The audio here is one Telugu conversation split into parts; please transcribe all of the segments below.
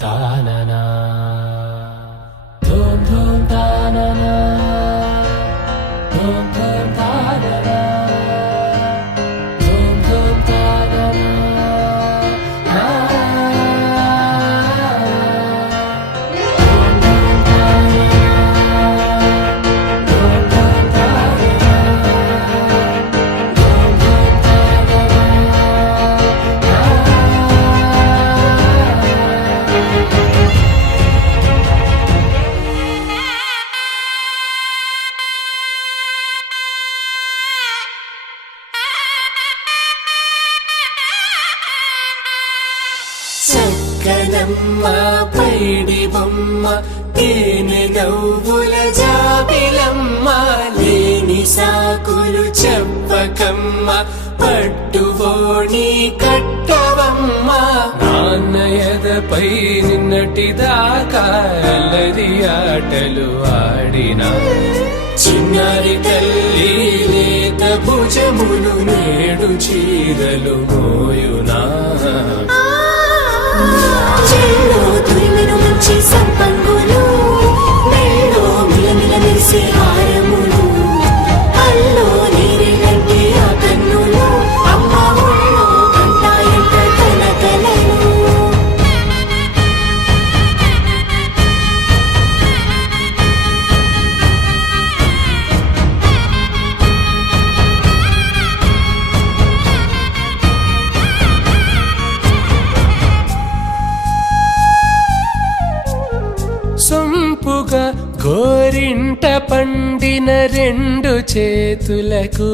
తాననా ధూమ్ ధూమ్ తాననా ధూమ్ ధూమ్ తాననా ధూమ్ ధూమ్ తాననా చక్కనమ్మ పైడి బొమ్మ తేనె నవ్వుల జాబిలమ్మ లేని సాకులు చెప్పకమ్మ పట్టువోణి కట్టవమ్మ నాన్నయదపై నిన్నటిదాకా అల్లరి ఆటలు ఆడినా చిన్నారి తల్లి లేత భుజములు నేడు చీరలు మోయునా చెల్లో తురిమెను మంచి సంపంగులు మెళ్ళో మిలమిల మెరిసే హారములు అల్లో నీరెళ్ళంటే ఆ కన్నులు అమ్మ ఒళ్ళో కంటాయంట కలకలను సొంపుగా గోరింట పండిన రెండు చేతులకు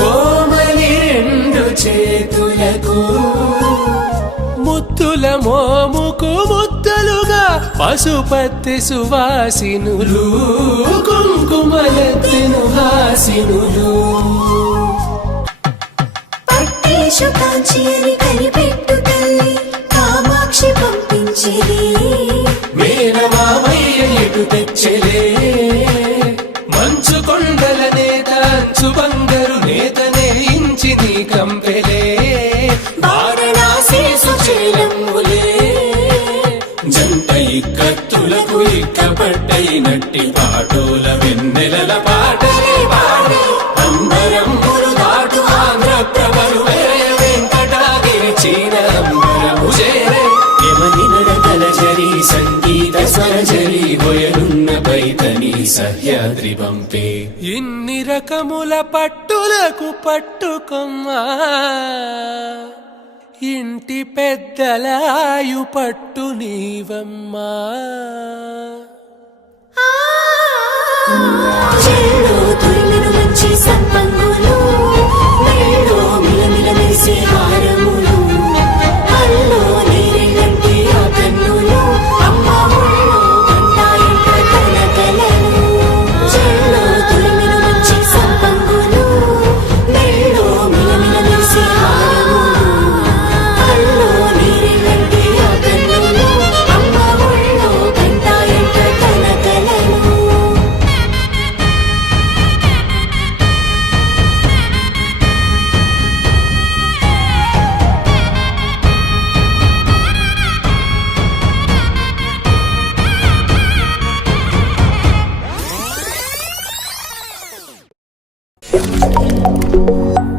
కోమలి రెండు చేతులకు ముత్తుల మోముకు ముద్దలుగా పశుపతి సువాసినులు కుంకుమలెత్తిను హాసినులు పట్టేశు కాంచి అని కనిపెట్టు తల్లి కామాక్షి పంపించేది మేనమామయ్య ఎటు తెచ్చలే మంచు కొండల నేత అంచు బంగారు నేతనే ఇంచి నీ కంపెలే వారణాసి సుచేలమ్ములే జంట ఇక్కత్తులకు ఇక్కపడ్డైనట్టి పాటోల వెన్నెలల పాటలే పాడే అంబరమ్ములు దాటు ఆంధ్ర ప్రభలు వెంకటాగిరి చీన అంబరము చేరే యమని నడకల జరి సంగీత స్వరజరి హొయలున్న పైతని సహ్యాద్రి పంపే ఇన్ని రకముల పట్టులకు పట్టుకొమ్మా ఇంటి పెద్దలాయు పట్టు నీవమ్మా చెల్లో తురిమెను మంచి సంపంగులు మెళ్ళో మిలమిల మెరిసే హారములు అల్లో నీరెళ్ళంటే ఆ కన్నులు అమ్మ ఒళ్ళో కంటాయంట కలకలను చెల్లో తురిమెను మంచి సంపంగులు మెళ్ళో మిలమిల మెరిసే హారములు అల్లో నీరెళ్ళంటే ఆ కన్నులు అమ్మ ఒళ్ళో కంటాయంట కలకలను you